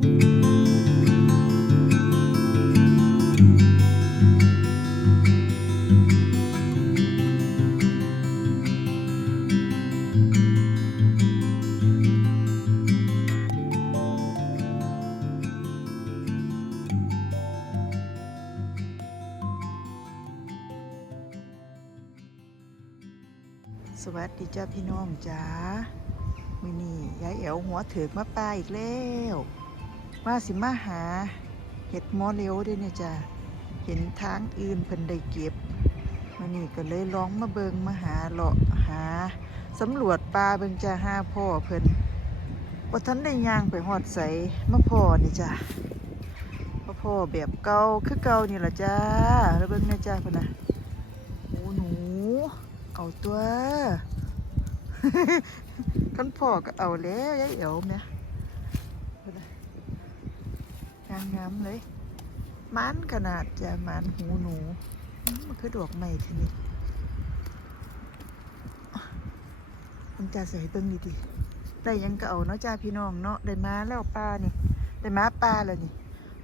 สวัสดีจ้าพี่น้องจ้ามินี่ยายแอวหัวเถือมาปลาอีกแล้ว มาสิมาหาเห็ดมอเลียวด้วยเนี่ยจ้าเห็นทางอื่นเพิ่นได้เก็บมินี่ก็เลยลองมาเบิงมาหาเลาะหาสำรวจปลาเบิงจ้าหาพ่อเพิ่นว่าทันได้ย่างไปหอดใสมาพ่อนี่จ้ามาพ่อแบบเก่าคือเก่านี่แหละจ้าแล้วเบิงเนี่ยจ้าเพิ่นนะโอ้หนู เอาตัวท่านพ่อก็เอาแล้วยายเอ๋วแม่ งามงามๆเลย มันขนาดจะมันหูหนู มันคือดอกใหม่ทีนี้มันจะใส่เบิ้งดีๆได้หยังก็เอาเนาะจ้าพี่น้องเนาะได้มาแล้วปลานี่ได้มาปลาแล้วนี่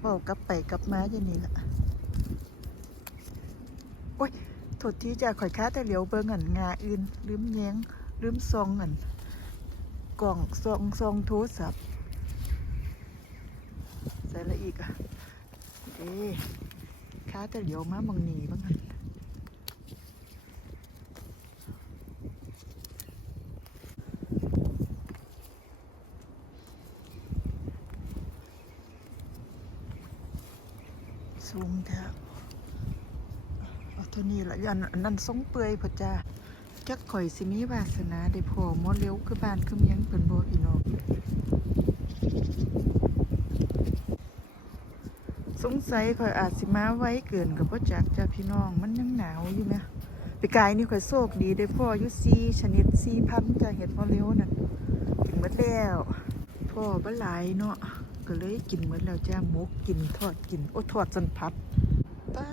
บอกกลับไปกลับมาอย่างนี้ละโอ้ยโทษที่จะข่อยค้าแต่เหลียวเบิ่งอันงาอื่นลืมแยงลืมซองอันกล่องซองซองโทรศัพท์ อีกอะเอ๊ะค้าแต่เหลียวมามังนีบ้างหันสูงแท้เอาเท่านี้ละอันนนั้นทรงเปื่อยพอจ้าจักข่อยสิมีวาสนาได้พอมอเลี้ยวคือบ้านคือเมียงเพิ่นบ่พี่น้อง สงสัยข่อยอาจสิมาไว้เกินกับพ่อจักจ้าพี่น้องมันยังหนาวอยู่ไหมไปกายนี่ข่อยโชคดีได้พ่ออยู่ซีชนิดซีพันจ้าเห็ดมอเลี้ยวนั่นกินหมดแล้วพ่อบ่หลายเนาะก็เลยกินหมดแล้วจ้าหมกกินทอดกินโอ้ทอดจนพัดปา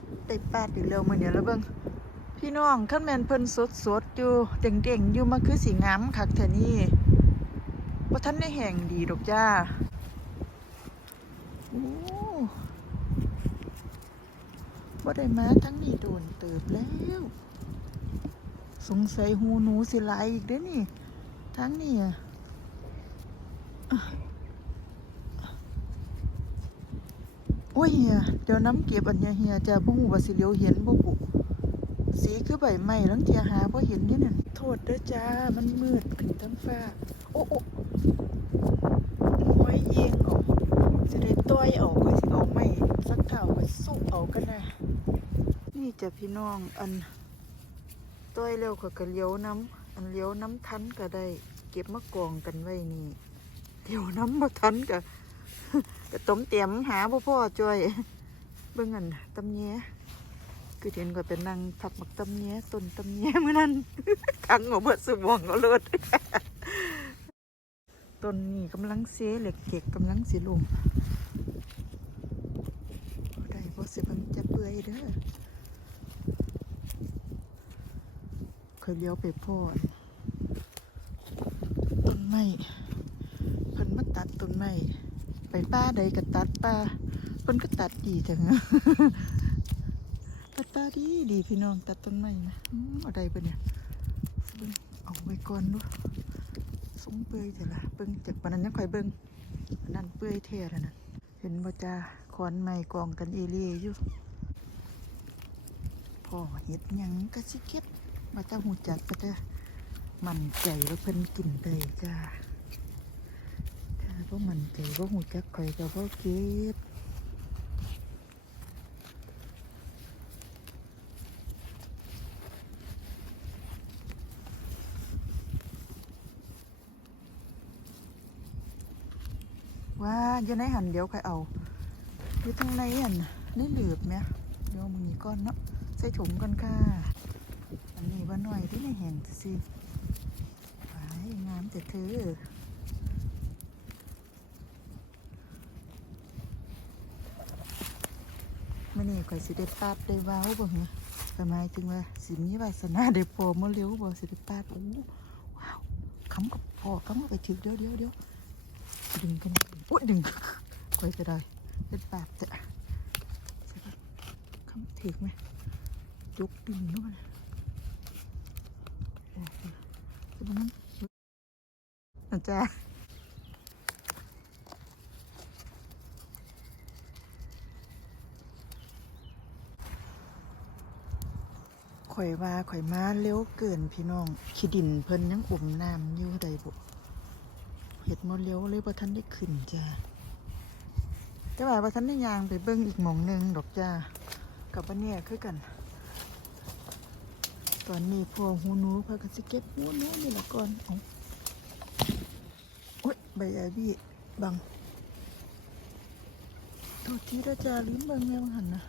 ดได้ปาดอีกแล้วมื้อนี้แล้วเบิ่งพี่น้องคันแมนเพิ่นสดๆอยู่เด้งๆอยู่มาคือสิงามคักแทนี่บ่ทันได้แห้งดีดอกจ้าอ้ บ่ได้มาทั้งนี้โดนเติบแล้ว สงสัยหูหนูสิหลอีกเด้อนี่ ทั้งนี้อะโอ้ยเฮียเดี๋ยวน้ำเก็บอันเนี้ยเฮียจะบ่ฮู้ว่าสิเหลียวเห็นบ่บุสีคือใบไม้ลังเทียหาบ่เห็นนี่นั่นโทษเด้อจ้า มันมืดเป็นทั้งฟ้า โอ้โอ้หอยเยียงออกสิได้ต้อยเอาก็สิเอาไม้สักเท่า เอากันนะนี่จะพี่น้องอันต้อยแล้วก็ก็เลี้ยวน้ำอันเลี้ยวน้ำทันก็ได้ เก็บมากองกันไว้นี่เดี๋ยวน้ำบ่ทันก็ก็ต้มเตรียมหาพ่อพ่อจ่วยเบิ่งอันตำแยคือเห็นก็เป็นนางผักหมักตำแยต้นตำแยเมื่อนั้นขังเอาเบิดสมองเอาเลิศต้นนี้กำลังเสียเหล็กเก็กกำลังสิลงบ่ได้บ่สิมันจะเปื่อยเด้อ เคยเลี้ยวไปพ่อต้นไม้เพิ่นมาตัดต้นไม้ไปป้าใดก็ตัดป้าเพิ่นก็ตัดดีจังตัดป้าดีดีพี่น้องตัดต้นไม้นะอืมเอาใดปะเนี่ยเอาไว้ก่อนดูสงเปื่อยเถอะละเบิ่งจากปานนั้นยังค่อยเบิ่งอันนั้นเปื่อยแท้แล้วนะเห็นบ่จ้าขอนไม้กองกันเอเลียอยู่พ่อเฮ็ดยังก็สิเก็บ มาตาหูจักก็จะมันใจว่าเพิ่นกินได้จ้าถ้าพวกมันใจพวกหูจักข่อยกับพวกเก็บว่าอยู่ในหันเดี๋ยวใครเอาอยู่ทางในหันในเหลือบไหมเดี๋ยวมึงนี้ก้อนเนาะใส่ถุงกันค่ะ อันนี้ว่าหน่อยที่ในแห่งสิไปงามแต่เธอมื่อนี้ข่อยสิได้ปาดได้ว้าวบ่เหรอก็หมายถึงว่าสิมีวาสนาได้พอมาเร็วบ่สิได้ปาดโอ้ว้าวคำกับพอคำกับไปถึกเดี๋ยวเดี๋ยวเดี๋ยวดึงกันดึงอุ้ยดึงคอยก็ได้เป็นปากจะใช่ปะคำถือไหมจุกดินนู่นโอ้โห จะมันอาจาข่อยว่าข่อยมาเร็วเกินพี่น้องขี้ดินเพิ่นยังอุ่มน้ำอยู่ใดบุเห็ดมาเร็วเลยบ่ทันได้ขึ้นจ้าแต่ว่าบ่ทันได้ยางไปเบิ่งอีกหมองหนึงดอกจ้ากับว่าเนี่ยคือกัน ตอนนี้พวกหูหนูเพิ่นก็สิเก็บหูหนูนี่ละก่อนเอาโอ๊ยใบยาบี้บังโทษทีราจาลิ้นบิ่งแมวหันนะ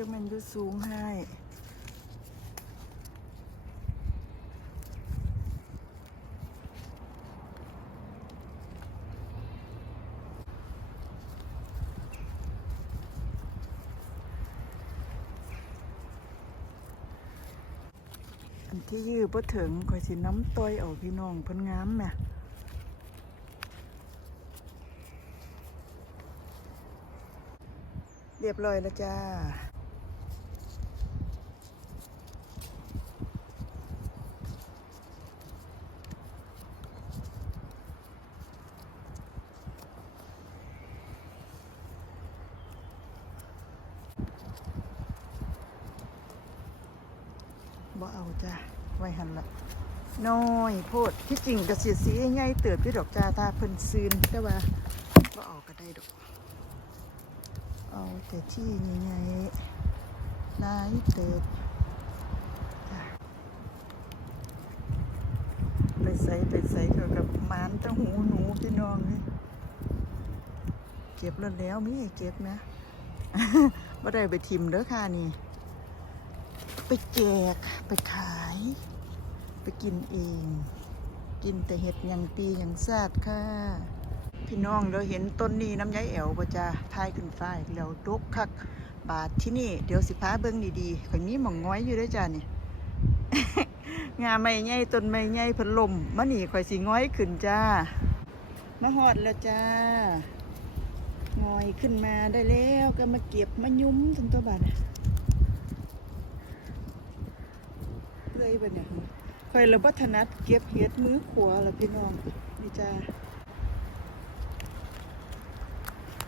จังแมันอยู่สูงให้อันที่ยื้อบ่ถึงข่อยสิน้ำต้อยเอาพี่น้องพิ่นงามแม่เรียบร้อยแล้วจ้า บ่เอาจ้าไว้หันละน้อยโพดที่จริงกระสีสีใหญ่เติบพี่ดอกจ้าตาเพิ่นซืนแต่ว่าบ่เอาก็ได้ดอก เอาแต่ที่ใหญ่ๆลายเติบไปใส่ไปใส่เขากับมานตั้งหูหนูพี่น้องนี่เก็บแล้วแล้วมีให้เก็บนะบ่ได้ไปทิมเด้อค่ะนี่ ไปแจกไปขาย ไปกินเอง กินแต่เห็ดหยังปีหยังซาดค่ะ พี่น้องเราเห็นต้นนี้น้ำย้ายแอวปะจ้าทายขึ้นฟ้าอีกแล้วดกคัก บาทที่นี่ เดี๋ยวสิพาเบิ้งดีๆข่อยมีหม่องง้อยอยู่ด้วยจ้านี่งาไม่ใหญ่ต้นไม่ใหญ่พันลมมะนี่ข่อยสิง้อยขึ้นจ้ามาหอดแล้วจ้างอยขึ้นมาได้แล้วก็มาเก็บมายุ้มทั้งตัวบาทนะ เล ยบ่เนี่ยคอยระบัถนัดเก็บเห็ดมือขวาละพี่น้องนี่จ้า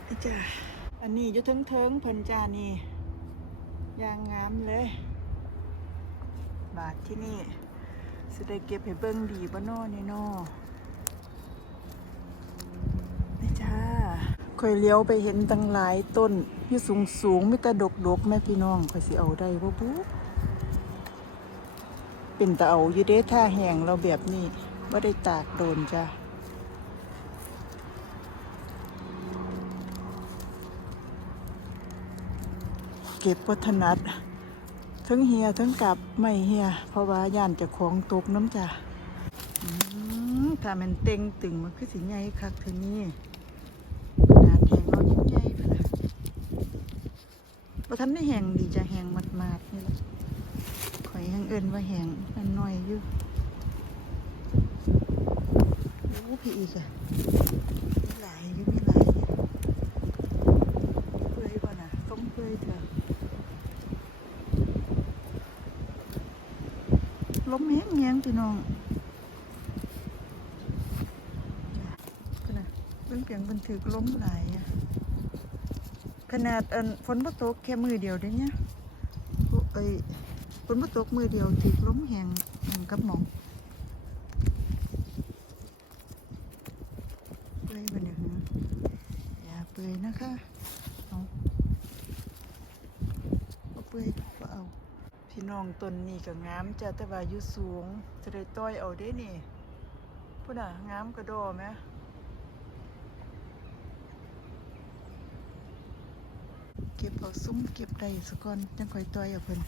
นี่จ้าอันนี้อยู่เทิงเทิงพิ่นจานี่ยางงามเลย บาทที่นี่สิได้เก็บให้เบิ่งดีบ่นอนี่นอนี่จ้าคอยเลี้ยวไปเห็นตั้งหลายต้นอยู่สูงสูงมีแต่ดกดกแม่พี่น้องคอยสิเอาได้บ่บุ๊ เป็นตะเอาอยู่เด้ท่าแหงเราแบบนี้ว่าได้ตากโดนจ้ะเก็บวัฒนัดทั้งเฮียทั้งกลับไม่เฮียเพราะว่าย่านจะของตกน้ำจ้ะถ้ามันเต็งตึงมันคือสิใหญ่คักเธอนี่ขนาดแหงเรายิ่งใหญ่พะนะว่าทันได้แหงดีจะแหงมัดๆนี่แหละ อยยังเอินว่าแหงมันน้อยอยู่โอ้พี่อีกอะมีหลายอยู่มีหลายอยู่เปื่อยป่ะนะต้มเปื่อยเถอะล้มแห้งแห้งพี่น้องนะเรื่องเสียงบันทึกล้มหลายอะขนาดอันฝนบ่ตกแค่มือเดียวเด้เนี่ยโอ้เอ้ย ฝนมาตกมือเดียวถึกล้มแหงแหงกับหมองเปื่อยบันเดี๋ยวนะอย่าเปื่อยนะคะเอาเอาเปื่อยก็เอา พี่น้องตนนี้ก็งามจะแต่ว่าอยู่สูงจะได้ต้อยเอาได้นี่พุ่นน่ะงามกระโดอไหมเก็บเอาซุ้มเก็บได้สะก่อนจังคอยต้อยเอาเพิ่น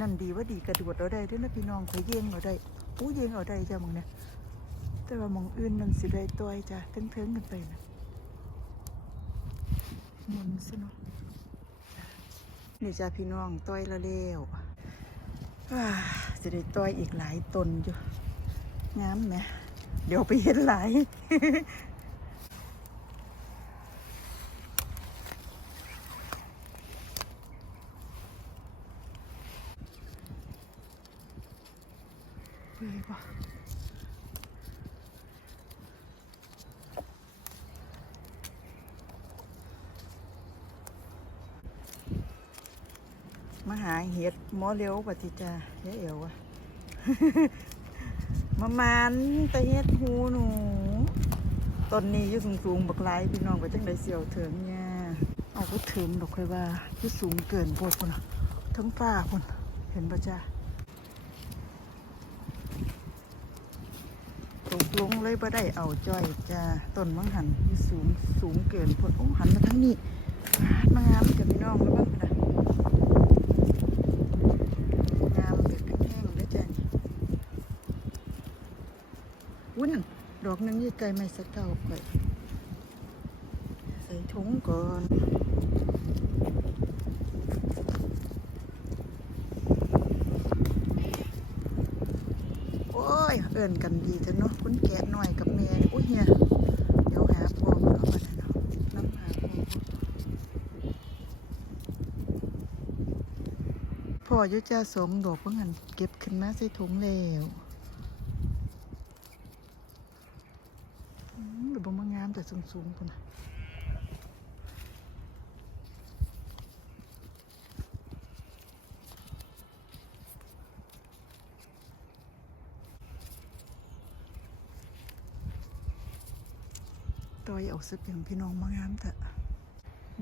นั่นดีว่าดีกระโดดเอาได้ด้วยนะพี่น้องข่อยเย่งเอาได้อู้เย่งเอาได้จ้ะมึงเนี่ยแต่ว่ามองอื่นนั่นสิได้ต้อยจ้ะเทิงๆกันไปนะมุนซะเนาะนี่จ้าพี่น้องต้อยละเร็วว้าจะได้ต้อยอีกหลายตนอยู่งามไหมเดี๋ยวไปเห็นหลาย เฮ้ยว่ะมาหาเห็ดหมอเร็วปฏิจาเดี๋ยวเอวอะมามันต่เฮ็ดหูหนูต้นนี้อยู่สูงๆบักหลพี่น้องไปจังไดเสียวเถิงเนี่ยเอาก็ถึงดอกค่อยว่าอยู่สูงเกินโพดพุ่นทั้งฟ้าพุ่นเห็นปะจ้าตก ลงเลยบ่ได้เอาจ้อยจ้าต้นมังหันอยู่สูงสูงเกินพุ่นโอ้หันมาทั้งนี้มางามกับพี่น้องแล้วบ้างนะงามแบบแห้งๆเลยจ้ะวุ้นดอกหนึงยี่ไกลไม่สะเก่าก่อยใส่ถุงก่อน โอ้ย เอิ่นกันดีจังเนาะคุณแกะหน่อยกับแม่โอ้ยเฮียเดี๋ยวหาพ่อมาเอาไปนะเนาะน้ำหาพ่อพ่อยุจ้าสองดอกเพื่อนเก็บขึ้นมาใส่ถุงแล้วอืมเดี๋ยวบ่มางามแต่สูงๆพุ่นนะ ต้อยเอาสักอย่างพี่น้องมางามแต่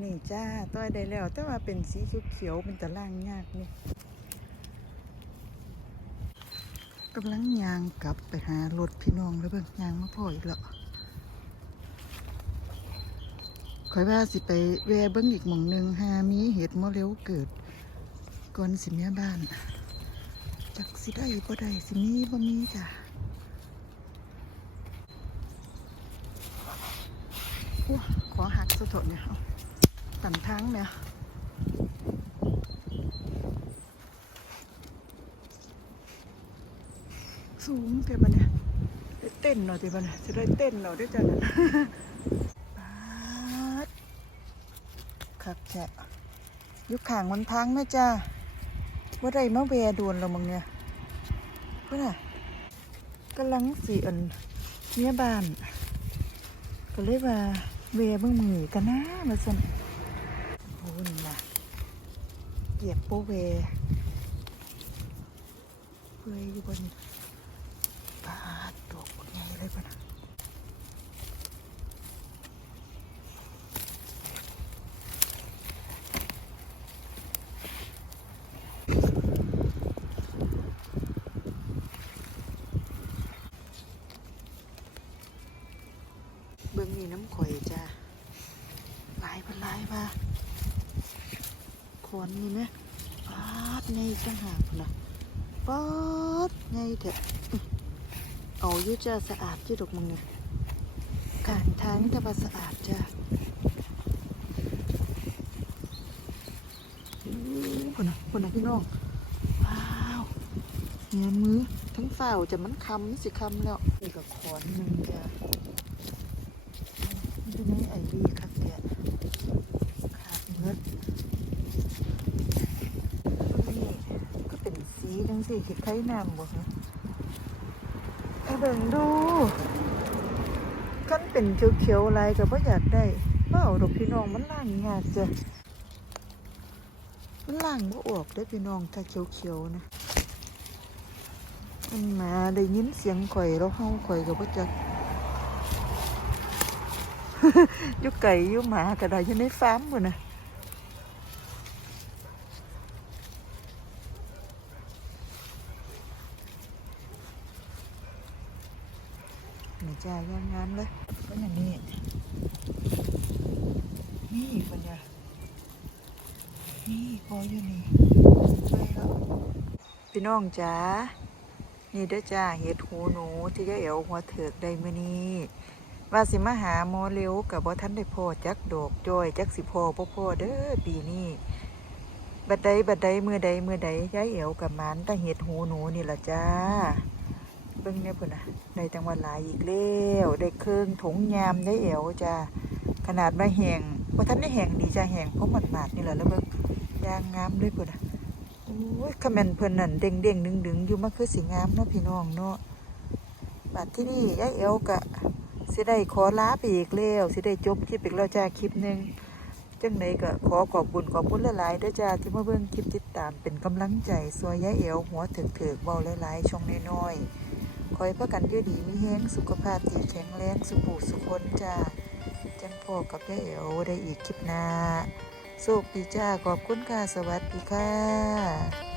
นี่จ้าต้อยได้แล้ว แต่ว่าเป็นสีเขียวๆเป็นตะล่างยากนี่กำลังยางกลับไปหารถพี่น้องแล้วเบิ่งยางมาพ่ออีกแล้วคอยว่าสิไปแวะเบิ่งอีกหม่องหนึ่งหามีเหตุมอเร็วเกิดก่อนสิเมียบ้าน จักสิได้บ่ได้สิมีบ่มีจ้ะ อ้ขอหักสะเถดเนี่ยตันทางเนี่ยสูงเดี๋ยวมันเนี่ยได้เต้นหน่อยเดี๋ยวมันเนี่ยจะได้เต้นหน่อยด้วยจ้ะปาดคักแฉะยุคขางมันพังนะจ้าว่าได้มาแวโดนเรามึงเนี่ยเพื่อนน่ะกำลังสีอันเมียบาน ก็เลยว่า เวเบิ่งมือกันนะมาสนโอ้นนะเหยียบโปเวเปื่อยอยู่บนปาดดอกบักใหญ่เลยปะนะเบื้องนี้น้ำข่อยายเป็นลายปะขอนนี่ไหมปาดไงจังหากนะป๊าดไงเถอะเอาอยู่จ้าสะอาดที่ดกมึงเนี่ยการทางแต่ว่าสะอาดจ้าคนน่ะคนน่ะพี่น้อง ว้าวเงี้ยมือทั้งฝ่าวจะมันคำสิคำแล้วนี่ก็ขอนหนึ่งจ้าดูนี่ไอรีคักแกะ ดนี่ก็เป็นสีจังสิคิดไข่น้ำบ่ฮะไปเบิ่งดูกันเป็นเขียวๆอะไรก็บ่อยากได้บ่เอาดอกพี่น้องมันล่างยากจ้ะมันล่างบ่ออกได้พี่น้องถ้าเขียวๆนะมันมาได้ยินเสียงข่อยแล้วเฮาข่อยก็บ่จักยู่ไก่ยู่หมาก็ได้อยู่ในฟาร์มพุ่นน่ะ จ้ายางงามเลยก็อย่างนี้ นี่ปัญญานี่พออยู่นี่ไปแล้วพี่น้องจ้านี่เด้อจ้าเห็ดหูหนูที่ยายเอ๋วหัวเถิกได้มื้อนี้ว่าสิมาหาหมอเร็วกับบ่ทันได้พอจักดอกจ้อยจักสิพอบ่พอเด้อปีนี้บัดใดบัดใดเมื่อใดเมื่อใดยายเอ๋วกับมานแตาเห็ดหูหนูนี่ละจ้า เบิ่งเนี่ยพุ่นน่ะได้จังหวัดหลายอีกแล้วได้เครื่องถุงยามได้เอวจ้าขนาดมาแห้งบ่ทันได้แหงดีจ้าแหงเพราะมันหมาดนี่แหละแล้วเบิ่งยางงามเลยพุ่นน่ะโอ้ยคาแม่นเพิ่นนั่นเด้งๆดึงๆอยู่มันคือสิงามเนาะพี่น้องเนาะบัดที่นี่ยายเอวก็สิได้ขอลาไปอีกแล้วสิได้จบคลิปอีกแล้วจ้าคลิปหนึ่งจังไดก็ขอขอบคุณขอบคุณหลายๆด้อจ้าที่มาเบิ่งคลิปติดตามเป็นกำลังใจสวยยายเอวหัวถึกๆเว้าหลายๆช่องน้อยๆ ขอให้พากันยืดดีมีแห้งสุขภาพดีแข็งแรงสุขสุขคนจ้าจังพ่อกับยายเอ๋วได้อีกคลิปหน้าโชคดีจ้าขอบคุณค่ะสวัสดีค่ะ